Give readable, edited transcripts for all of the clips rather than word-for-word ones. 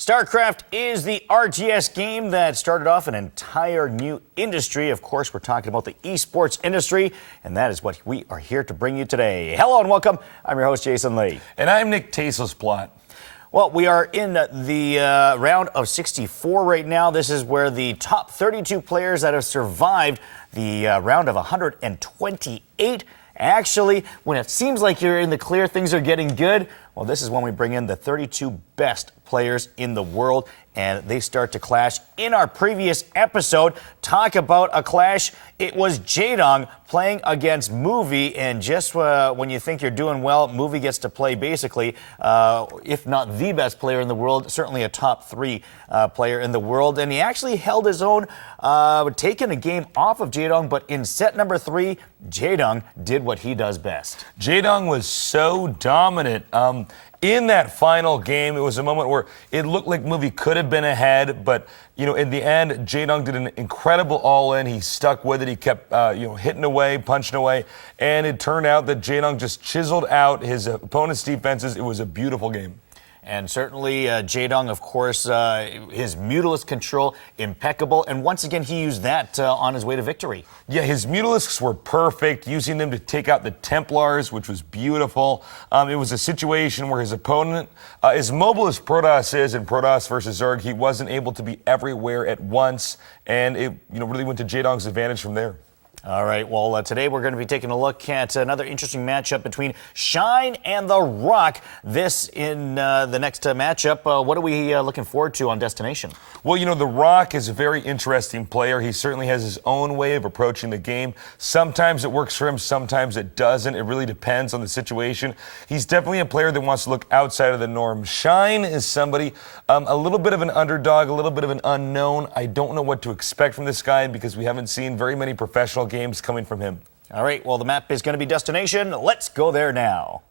Starcraft is the RTS game that started off an entire new industry. Of course, we're talking about the esports industry, and that is what we are here to bring you today. Hello and welcome. I'm your host, Jason Lee. And I'm Nick Taselsplot. Well, we are in the round of 64 right now. This is where the top 32 players that have survived the round of 128. Actually, when it seems like you're in the clear, things are getting good, well, this is when we bring in the 32 best players in the world, and they start to clash. In our previous episode, talk about a clash. It was Jaedong playing against Movie, and just when you think you're doing well, Movie gets to play basically, if not the best player in the world, certainly a top 3 player in the world, and he actually held his own, taking a game off of Jaedong, but in set number 3, Jaedong did what he does best. Jaedong was so dominant. In that final game, it was a moment where it looked like Movie could have been ahead, but in the end, Jaedong did an incredible all-in. He stuck with it. He kept hitting away, punching away, and it turned out that Jaedong just chiseled out his opponent's defenses. It was a beautiful game. And certainly Jaedong, of course, his Mutalisk control, impeccable. And once again, he used that on his way to victory. Yeah, his Mutalisks were perfect, using them to take out the Templars, which was beautiful. It was a situation where his opponent, as mobile as Protoss is in Protoss versus Zerg, he wasn't able to be everywhere at once. And it really went to Jaedong's advantage from there. All right, well, today we're going to be taking a look at another interesting matchup between Shine and The Rock. This in the next matchup. What are we looking forward to on Destination? Well, The Rock is a very interesting player. He certainly has his own way of approaching the game. Sometimes it works for him, sometimes it doesn't. It really depends on the situation. He's definitely a player that wants to look outside of the norm. Shine is somebody, a little bit of an underdog, a little bit of an unknown. I don't know what to expect from this guy because we haven't seen very many professional games coming from him. All right, well, the map is going to be Destination. Let's go there now.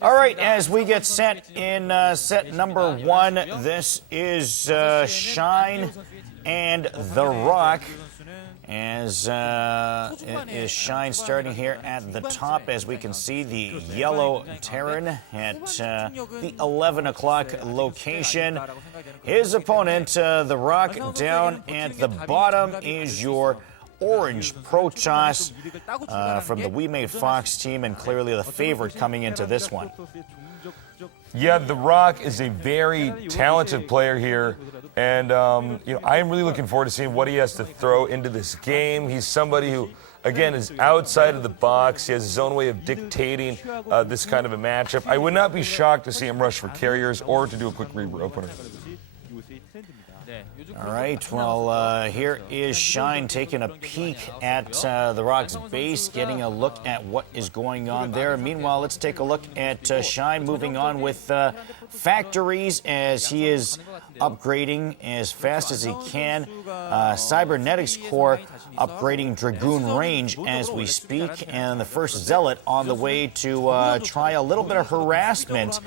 All right, as we get set in set number 1, this is Shine and The Rock. As it is Shine starting here at the top, as we can see the yellow Terran at the 11 o'clock location. His opponent, The Rock, down at the bottom is your orange Protoss from the We Made Fox team, and clearly the favorite coming into this one. Yeah, The Rock is a very talented player here, and I'm really looking forward to seeing what he has to throw into this game. He's somebody who, again, is outside of the box. He has his own way of dictating this kind of a matchup. I would not be shocked to see him rush for carriers or to do a quick reaver opener. All right, well, here is Shine taking a peek at The Rock's base, getting a look at what is going on there. Meanwhile, let's take a look at Shine moving on with factories as he is upgrading as fast as he can. Cybernetics Core upgrading Dragoon range as we speak, and the first Zealot on the way to try a little bit of harassment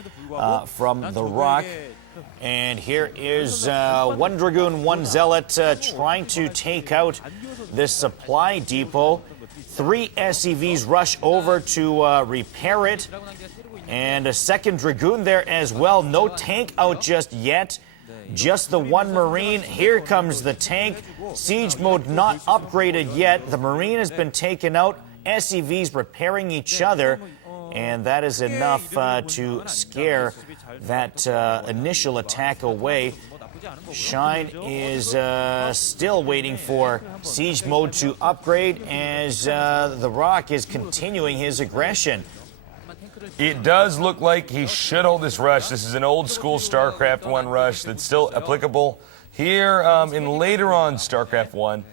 from The Rock. And here is 1 Dragoon, 1 Zealot trying to take out this supply depot. 3 SCVs rush over to repair it. And a second Dragoon there as well. No tank out just yet. Just the 1 Marine. Here comes the tank. Siege mode not upgraded yet. The Marine has been taken out. SCVs repairing each other. And that is enough to scare that initial attack away. Shine is still waiting for Siege mode to upgrade as The Rock is continuing his aggression. It does look like he should hold this rush. This is an old school StarCraft 1 rush that's still applicable here in later on StarCraft 1.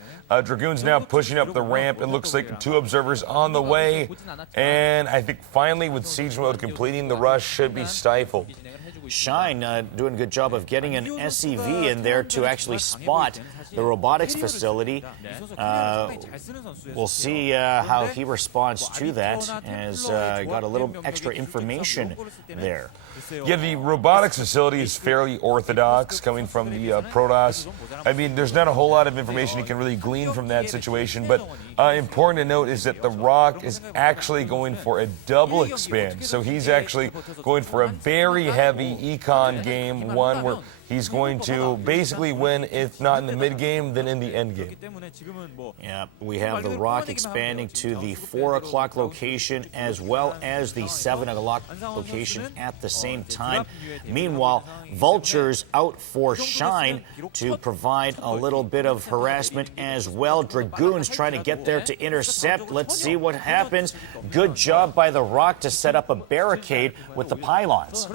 Dragoon's now pushing up the ramp. It looks like 2 observers on the way. And I think finally with Siege mode completing, the rush should be stifled. Shine doing a good job of getting an SCV in there to actually spot the robotics facility. We'll see how he responds to that, as got a little extra information there. Yeah, the robotics facility is fairly orthodox coming from the Protoss. I mean, there's not a whole lot of information you can really glean glean from that situation. But important to note is that the Rock is actually going for a double expand. So he's actually going for a very heavy econ game, one where he's going to basically win, if not in the mid-game, then in the end game. Yeah, we have the Rock expanding to the 4 o'clock location as well as the 7 o'clock location at the same time. Meanwhile, Vulture's out for Shine to provide a little bit of harassment as well. Dragoons trying to get there to intercept. Let's see what happens. Good job by the Rock to set up a barricade with the pylons.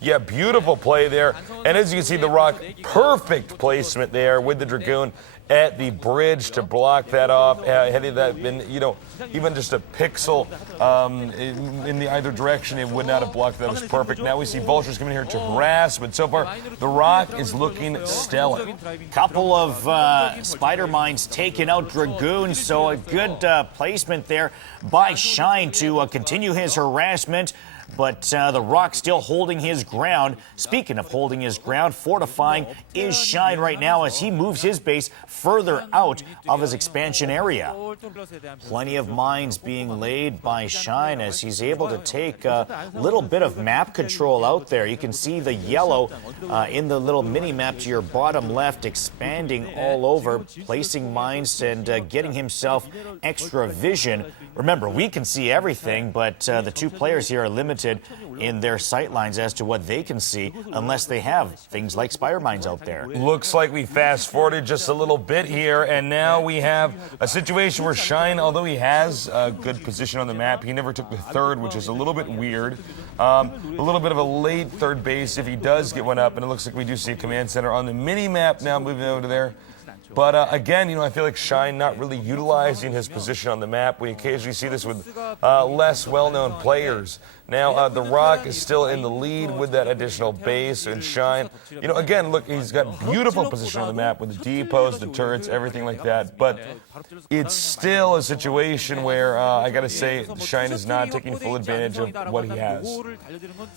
Yeah, beautiful play there. And as you can see, the Rock, perfect placement there with the Dragoon at the bridge to block that off. Had that been, even just a pixel in the either direction, it would not have blocked that. It was perfect. Now we see Vultures coming here to harass, but so far the Rock is looking stellar. Couple of spider mines taking out Dragoons, so a good placement there by Shine to continue his harassment. But the Rock still holding his ground. Speaking of holding his ground, fortifying is Shine right now as he moves his base further out of his expansion area. Plenty of mines being laid by Shine as he's able to take a little bit of map control out there. You can see the yellow in the little mini-map to your bottom left expanding all over, placing mines and getting himself extra vision. Remember, we can see everything, but the two players here are limited in their sight lines as to what they can see unless they have things like spider mines out there. Looks like we fast forwarded just a little bit here, and now we have a situation where Shine, although he has a good position on the map, he never took the third, which is a little bit weird. A little bit of a late third base if he does get one up, and it looks like we do see a command center on the mini map now moving over to there. But again, I feel like Shine not really utilizing his position on the map. We occasionally see this with less well-known players. Now, the Rock is still in the lead with that additional base, and Shine, again, look, he's got beautiful position on the map with the depots, the turrets, everything like that. But it's still a situation where, I got to say, Shine is not taking full advantage of what he has.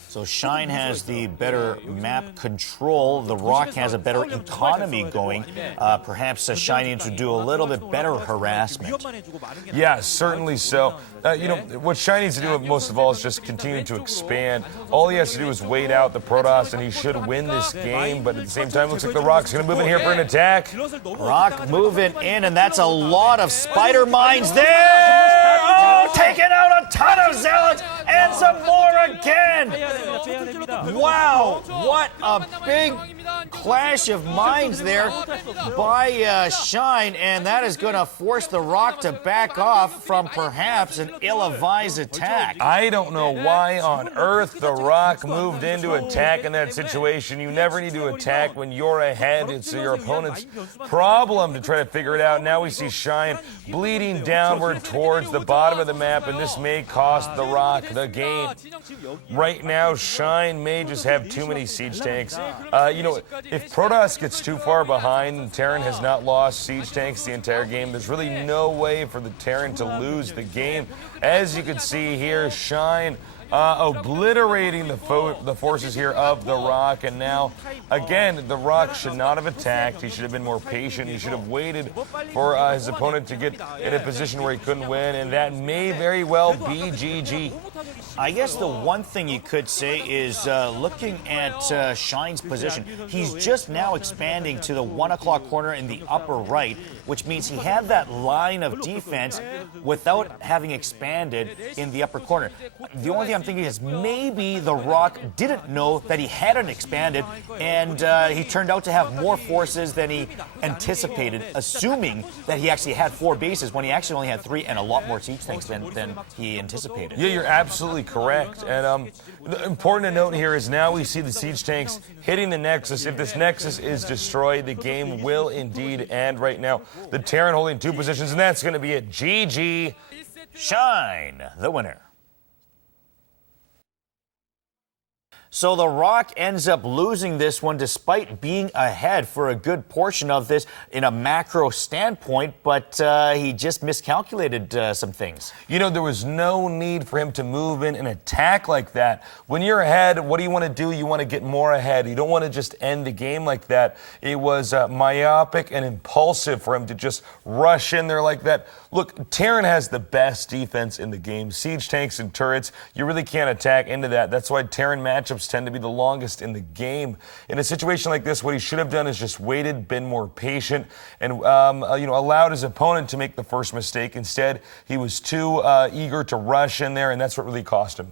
So Shine has the better map control. The Rock has a better economy going. Perhaps Shine needs to do a little bit better harassment. Yeah, certainly so. What Shine needs to do most of all is just continue to expand. All he has to do is wait out the Protoss, and he should win this game. But at the same time, looks like the Rock's going to move in here for an attack. Rock moving in, and that's a lot of spider mines there. Oh, taking out a ton of zealots and some more again. Wow, what a big clash of minds there by Shine, and that is going to force the Rock to back off from perhaps an ill-advised attack. I don't know why on earth the Rock moved into attack in that situation. You never need to attack when you're ahead. It's your opponent's problem to try to figure it out. Now we see Shine bleeding downward towards the bottom of the map, and this may cost the Rock the game. Right now, Shine may just have too many siege tanks. If Protoss gets too far behind and Terran has not lost siege tanks the entire game, there's really no way for the Terran to lose the game. As you can see here, Shine obliterating the forces here of the Rock, and now again the Rock should not have attacked. He should have been more patient. He should have waited for his opponent to get in a position where he couldn't win, and that may very well be GG. I guess the one thing you could say is looking at Shine's position, he's just now expanding to the 1 o'clock corner in the upper right, which means he had that line of defense without having expanded in the upper corner. The only thing I'm thinking is maybe the Rock didn't know that he hadn't expanded, and he turned out to have more forces than he anticipated, assuming that he actually had 4 bases when he actually only had 3 and a lot more siege tanks than he anticipated. Yeah, you're absolutely correct. And important to note here is now we see the siege tanks hitting the Nexus. If this Nexus is destroyed, the game will indeed end. Right now, the Terran holding 2 positions, and that's going to be it. GG. Shine, the winner. So the Rock ends up losing this one despite being ahead for a good portion of this in a macro standpoint, but he just miscalculated some things. You know, there was no need for him to move in and attack like that. When you're ahead, what do you want to do? You want to get more ahead. You don't want to just end the game like that. It was myopic and impulsive for him to just rush in there like that. Look, Terran has the best defense in the game. Siege tanks and turrets, you really can't attack into that. That's why Terran matchups tend to be the longest in the game. In a situation like this, what he should have done is just waited, been more patient, and allowed his opponent to make the first mistake. Instead, he was too eager to rush in there, and that's what really cost him.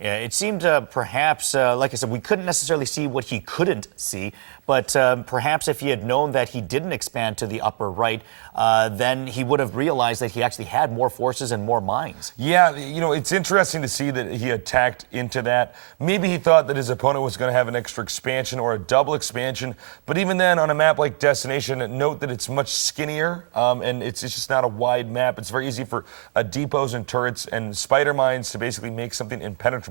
Yeah, it seemed perhaps, like I said, we couldn't necessarily see what he couldn't see, but perhaps if he had known that he didn't expand to the upper right, then he would have realized that he actually had more forces and more mines. Yeah, you know, it's interesting to see that he attacked into that. Maybe he thought that his opponent was going to have an extra expansion or a double expansion, but even then, on a map like Destination, note that it's much skinnier, and it's just not a wide map. It's very easy for depots and turrets and spider mines to basically make something impenetrable.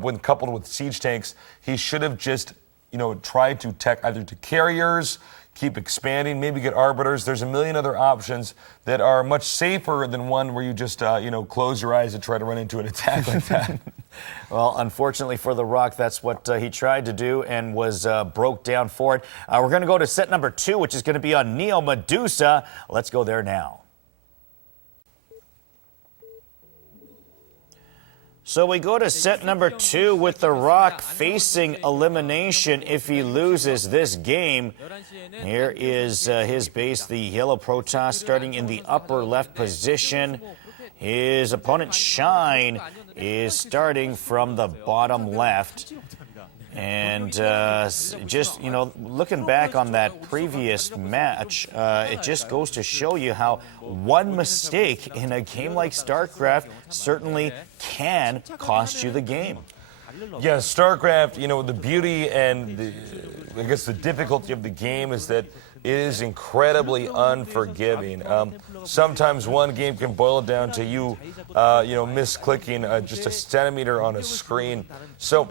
When coupled with siege tanks, he should have just, tried to tech either to carriers, keep expanding, maybe get arbiters. There's a million other options that are much safer than one where you just, close your eyes and try to run into an attack like that. Well, unfortunately for the Rock, that's what he tried to do and was broke down for it. We're going to go to set number 2, which is going to be on Neo Medusa. Let's go there now. So we go to set number 2 with The Rock facing elimination if he loses this game. Here is his base, the Yellow Protoss, starting in the upper left position. His opponent, Shine, is starting from the bottom left. And just, looking back on that previous match, it just goes to show you how one mistake in a game like Starcraft certainly can cost you the game. Yeah, Starcraft, the beauty and the difficulty of the game is that it is incredibly unforgiving. Sometimes one game can boil down to you, misclicking just a centimeter on a screen. So,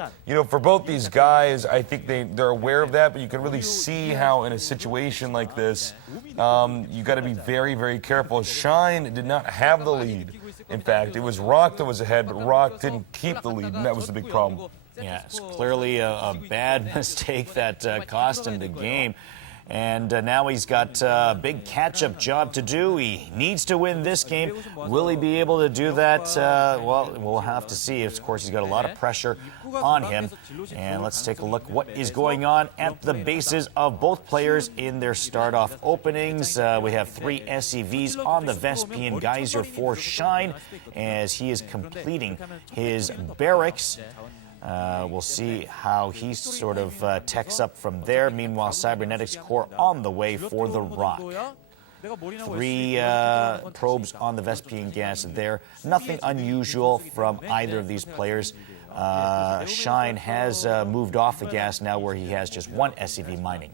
for both these guys, I think they're aware of that, but you can really see how in a situation like this, you got to be very, very careful. Shine did not have the lead. In fact, it was Rock that was ahead, but Rock didn't keep the lead, and that was the big problem. Yeah, it's clearly a bad mistake that cost him the game. And now he's got a big catch-up job to do. He needs to win this game. Will he be able to do that? Well, we'll have to see. Of course, he's got a lot of pressure on him. And let's take a look what is going on at the bases of both players in their start-off openings. We have 3 SCVs on the Vespian Geyser for Shine as he is completing his barracks. We'll see how he sort of techs up from there. Meanwhile, Cybernetics Core on the way for the Rock. 3 probes on the Vespian gas there. Nothing unusual from either of these players. Shine has moved off the gas now where he has just 1 SCV mining.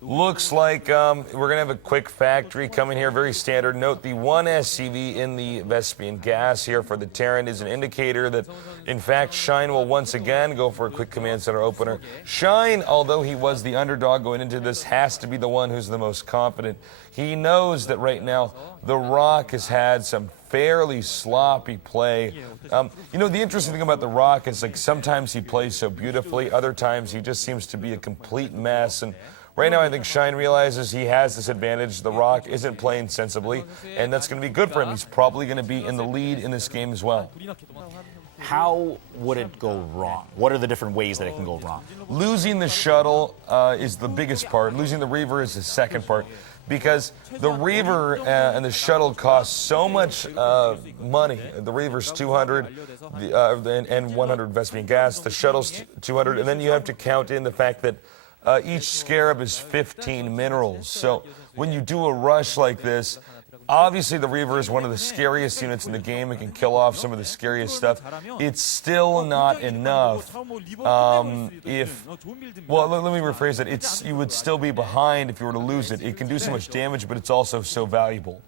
Looks like we're going to have a quick factory coming here, very standard. Note the 1 SCV in the Vespian gas here for the Terran is an indicator that, in fact, Shine will once again go for a quick command center opener. Shine, although he was the underdog going into this, has to be the one who's the most confident. He knows that right now the Rock has had some fairly sloppy play. The interesting thing about the Rock is sometimes he plays so beautifully, other times he just seems to be a complete mess. And right now I think Shine realizes he has this advantage. The Rock isn't playing sensibly, and that's going to be good for him. He's probably going to be in the lead in this game as well. How would it go wrong? What are the different ways that it can go wrong? Losing the shuttle is the biggest part. Losing the Reaver is the second part. Because the Reaver and the shuttle cost so much money. The Reaver's 200 and 100 Vespian gas. The shuttle's 200. And then you have to count in the fact that each Scarab is 15 minerals. So when you do a rush like this, obviously the Reaver is one of the scariest units in the game. It can kill off some of the scariest stuff. It's still not enough. Let me rephrase that. You would still be behind if you were to lose it. It can do so much damage, but it's also so valuable.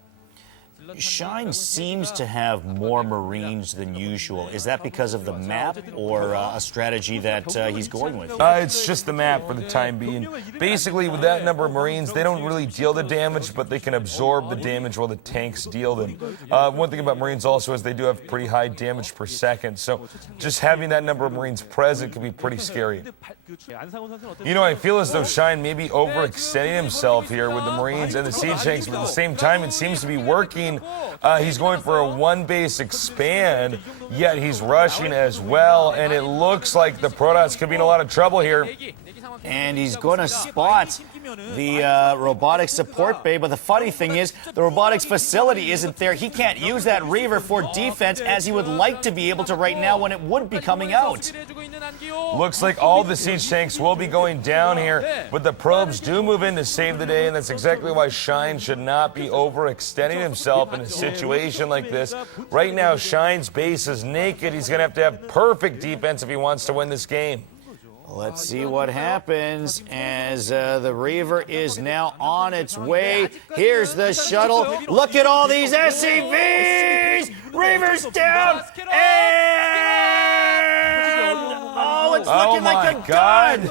Shine seems to have more Marines than usual. Is that because of the map or a strategy that he's going with? It's just the map for the time being. Basically, with that number of Marines, they don't really deal the damage, but they can absorb the damage while the tanks deal them. One thing about Marines also is they do have pretty high damage per second, so just having that number of Marines present can be pretty scary. You know, I feel as though Shine may be overextending himself here with the Marines and the siege tanks, but at the same time, it seems to be working. He's going for a one-base expand, yet he's rushing as well, and it looks like the Protoss could be in a lot of trouble here. And he's going to spot the robotics support bay, but the funny thing is the robotics facility isn't there. He can't use that Reaver for defense as he would like to be able to right now when it would be coming out. Looks like all the siege tanks will be going down here, but the probes do move in to save the day, and that's exactly why Shine should not be overextending himself in a situation like this. Right now, Shine's base is naked. He's going to have perfect defense if he wants to win this game. Let's see what happens as the Reaver is now on its way. Here's the shuttle. Look at all these SCVs! Reaver's down! And... oh, it's looking like a gun!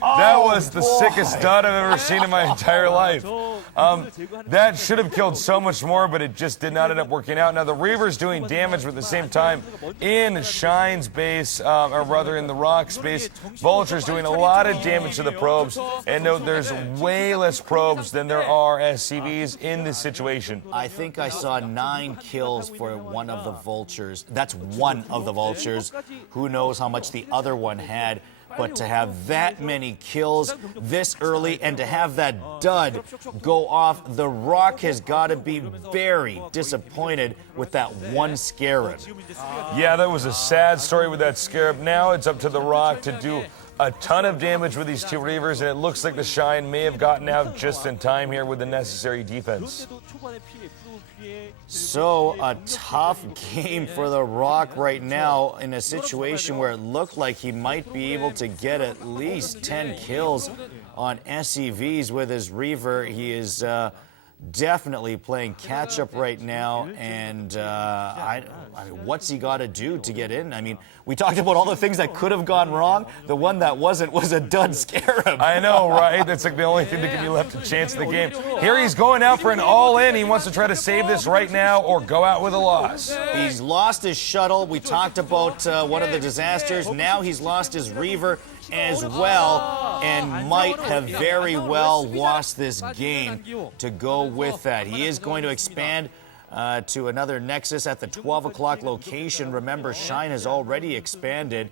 That was the sickest dud I've ever seen in my entire life. That should have killed so much more, but it just did not end up working out. Now, the Reaver's doing damage, but at the same time, in Shine's base, or rather in the Rock's base, Vulture's doing a lot of damage to the probes. And note, there's way less probes than there are SCVs in this situation. I think I saw 9 kills for one of the Vultures. That's one of the Vultures. Who knows how much the other one had. But to have that many kills this early and to have that dud go off, the Rock has got to be very disappointed with that one Scarab. Yeah, that was a sad story with that Scarab. Now it's up to the Rock to do a ton of damage with these two Reavers, and it looks like the Shine may have gotten out just in time here with the necessary defense. So a tough game for the Rock right now in a situation where it looked like he might be able to get at least 10 kills on SCVs with his Reaver. He is definitely playing catch-up right now, and I mean, what's he got to do to get in? I mean, we talked about all the things that could have gone wrong. The one that wasn't was a dud Scarab. I know, right? That's like the only thing that can be left a chance in the game. Here he's going out for an all-in. He wants to try to save this right now or go out with a loss. He's lost his shuttle. We talked about one of the disasters. Now he's lost his Reaver as well, and might have very well lost this game to go with that. He is going to expand to another Nexus at the 12 o'clock location. Remember, Shine has already expanded,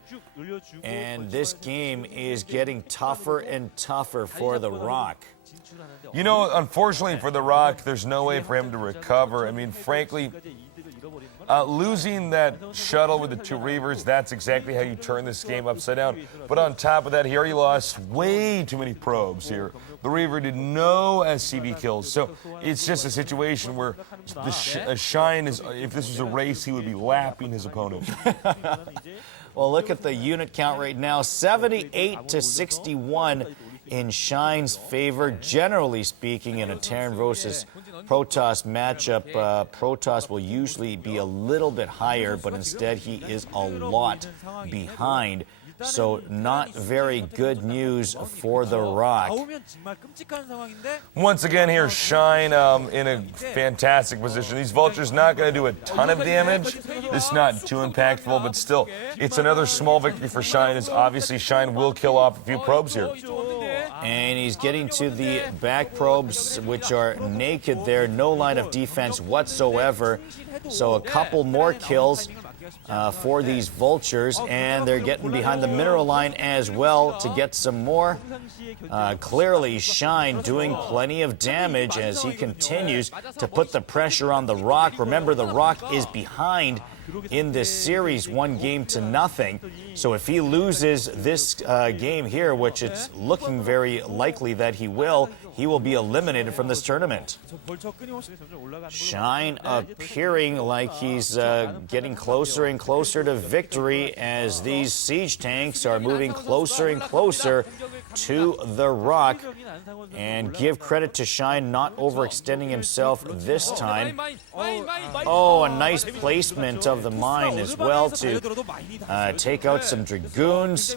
and this game is getting tougher and tougher for the Rock. You know, unfortunately for the Rock, there's no way for him to recover. I mean, frankly, losing that shuttle with the two Reavers, that's exactly how you turn this game upside down. But on top of that, he already lost way too many probes here. The Reaver did no SCV kills. So it's just a situation where the Shine is, if this was a race, he would be lapping his opponent. Well, look at the unit count right now, 78 to 61 in Shine's favor. Generally speaking, in a Terran versus Protoss matchup, Protoss will usually be a little bit higher, but instead he is a lot behind. So not very good news for the Rock. Once again here, Shine in a fantastic position. These Vultures not going to do a ton of damage. It's not too impactful, but still, it's another small victory for Shine, as obviously Shine will kill off a few probes here. And he's getting to the back probes, which are naked there. No line of defense whatsoever. So a couple more kills for these Vultures, and they're getting behind the mineral line as well to get some more. Clearly, Shine doing plenty of damage as he continues to put the pressure on the Rock. Remember, the Rock is behind in this series, 1-0. So if he loses this game here, which it's looking very likely that he will be eliminated from this tournament. Shine appearing like he's getting closer and closer to victory as these siege tanks are moving closer and closer to the rock. And give credit to Shine not overextending himself this time. Oh, a nice placement of the mine as well to take out some dragoons.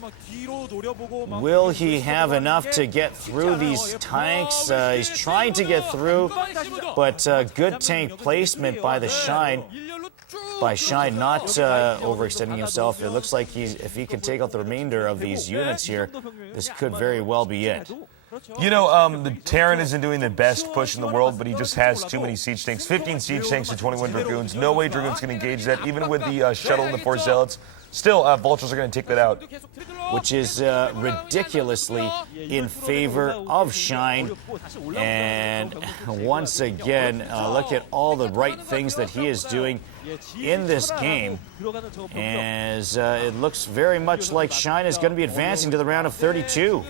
Will he have enough to get through these tanks? He's trying to get through, but good tank placement by the Shine. By Shine not overextending himself. It looks like if he can take out the remainder of these units here, this could very well be it. You know, the Terran isn't doing the best push in the world, but he just has too many siege tanks. 15 siege tanks to 21 Dragoons. No way Dragoons can engage that, even with the shuttle and the 4 Zealots. Still, Vultures are going to take that out. Which is ridiculously in favor of Shine. And once again, look at all the right things that he is doing in this game, as it looks very much like Shine is going to be advancing to the round of 32.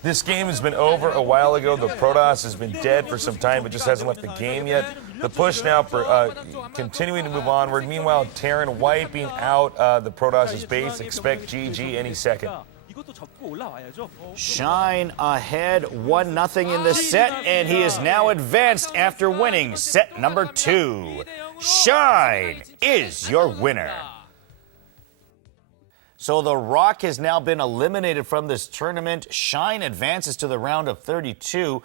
This game has been over a while ago. The Protoss has been dead for some time, but just hasn't left the game yet. The push now for continuing to move onward. Meanwhile, Terran wiping out the Protoss' base. Expect GG any second. Shine ahead 1-0 in the set, and he is now advanced after winning set number 2. Shine is your winner. So the Rock has now been eliminated from this tournament. Shine advances to the round of 32.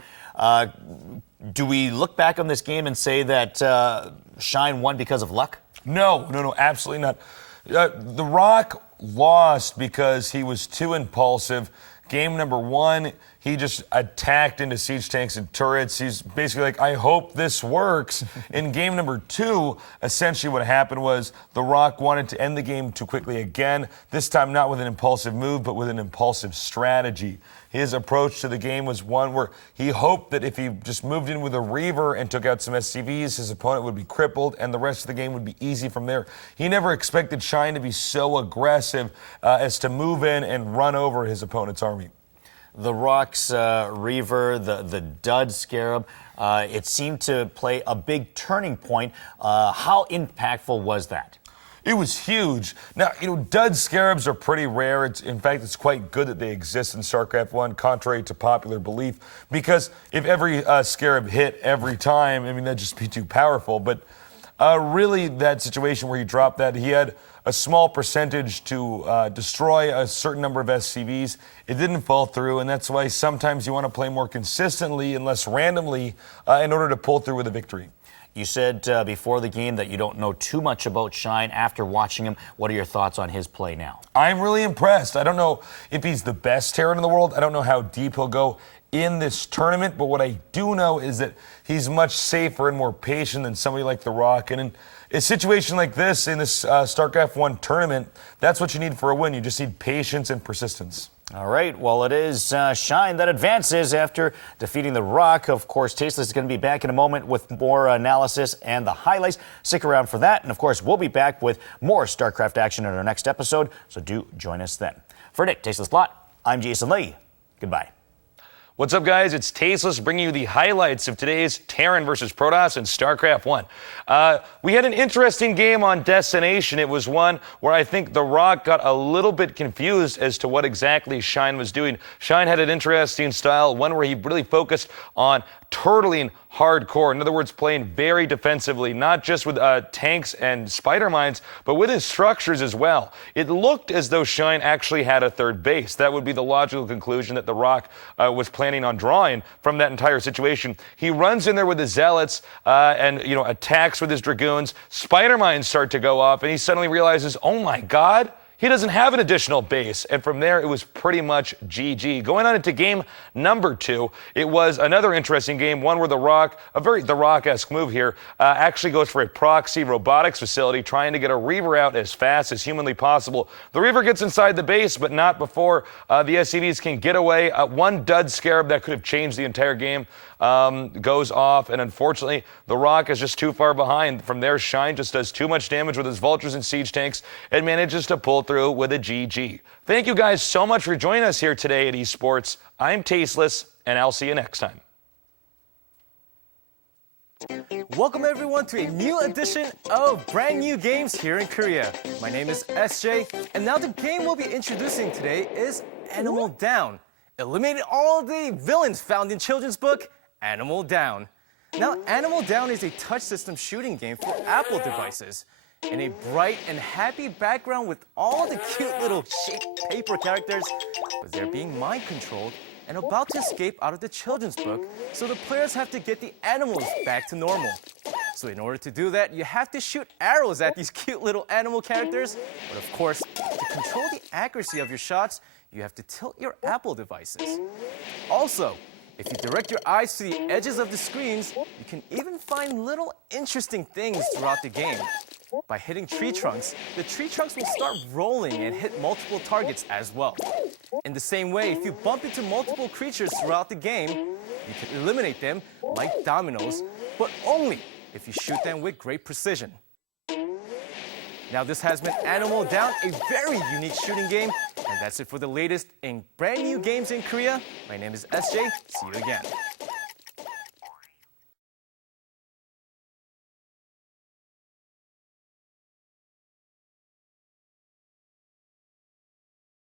Do we look back on this game and say that Shine won because of luck? No, absolutely not. The Rock lost because he was too impulsive. Game number 1, he just attacked into siege tanks and turrets. He's basically like, I hope this works. In game number 2, essentially what happened was the Rock wanted to end the game too quickly again, this time not with an impulsive move, but with an impulsive strategy. His approach to the game was one where he hoped that if he just moved in with a Reaver and took out some SCVs, his opponent would be crippled and the rest of the game would be easy from there. He never expected Shine to be so aggressive as to move in and run over his opponent's army. The Rock's Reaver, the Dud Scarab, it seemed to play a big turning point. How impactful was that? It was huge. Now, Dud Scarabs are pretty rare. In fact, it's quite good that they exist in StarCraft 1, contrary to popular belief, because if every Scarab hit every time, that'd just be too powerful. But really, that situation where he dropped that, he had a small percentage to destroy a certain number of SCVs. It didn't fall through, and that's why sometimes you want to play more consistently and less randomly in order to pull through with a victory. You said before the game that you don't know too much about Shine. After watching him, what are your thoughts on his play now? I'm really impressed. I don't know if he's the best Terran in the world. I don't know how deep he'll go in this tournament, but what I do know is that he's much safer and more patient than somebody like The Rock. And in a situation like this, in this StarCraft 1 tournament, that's what you need for a win. You just need patience and persistence. All right, well, it is Shine that advances after defeating The Rock. Of course, Tasteless is going to be back in a moment with more analysis and the highlights. Stick around for that. And, of course, we'll be back with more StarCraft action in our next episode, so do join us then. For Nick Tasteless Plot, I'm Jason Lee. Goodbye. What's up, guys? It's Tasteless bringing you the highlights of today's Terran versus Protoss in StarCraft 1. We had an interesting game on Destination. It was one where I think The Rock got a little bit confused as to what exactly Shine was doing. Shine had an interesting style, one where he really focused on turtling hardcore. In other words, playing very defensively, not just with tanks and spider mines, but with his structures as well. It looked as though Shine actually had a third base. That would be the logical conclusion that The Rock was planning on drawing from that entire situation. He runs in there with his Zealots and attacks with his Dragoons. Spider mines start to go off, and he suddenly realizes, oh my God, he doesn't have an additional base, and from there it was pretty much GG. Going on into game number 2, it was another interesting game, one where The Rock, a very The Rock-esque move here, actually goes for a proxy robotics facility, trying to get a Reaver out as fast as humanly possible. The Reaver gets inside the base, but not before the SCVs can get away. One dud scarab that could have changed the entire game goes off, and unfortunately, The Rock is just too far behind. From there, Shine just does too much damage with his vultures and siege tanks and manages to pull through with a GG. Thank you guys so much for joining us here today at Esports. I'm Tasteless, and I'll see you next time. Welcome everyone to a new edition of Brand New Games here in Korea. My name is SJ, and now the game we'll be introducing today is Animal Down. Eliminating all the villains found in children's book, Animal Down. Now, Animal Down is a touch system shooting game for Apple devices. In a bright and happy background with all the cute little shaped paper characters, but they're being mind controlled and about to escape out of the children's book, so the players have to get the animals back to normal. So in order to do that, you have to shoot arrows at these cute little animal characters. But of course, to control the accuracy of your shots, you have to tilt your Apple devices. Also, if you direct your eyes to the edges of the screens, you can even find little interesting things throughout the game. By hitting tree trunks, the tree trunks will start rolling and hit multiple targets as well. In the same way, if you bump into multiple creatures throughout the game, you can eliminate them like dominoes, but only if you shoot them with great precision. Now, this has been Animal Down, a very unique shooting game, and that's it for the latest in brand new games in Korea. My name is SJ. See you again.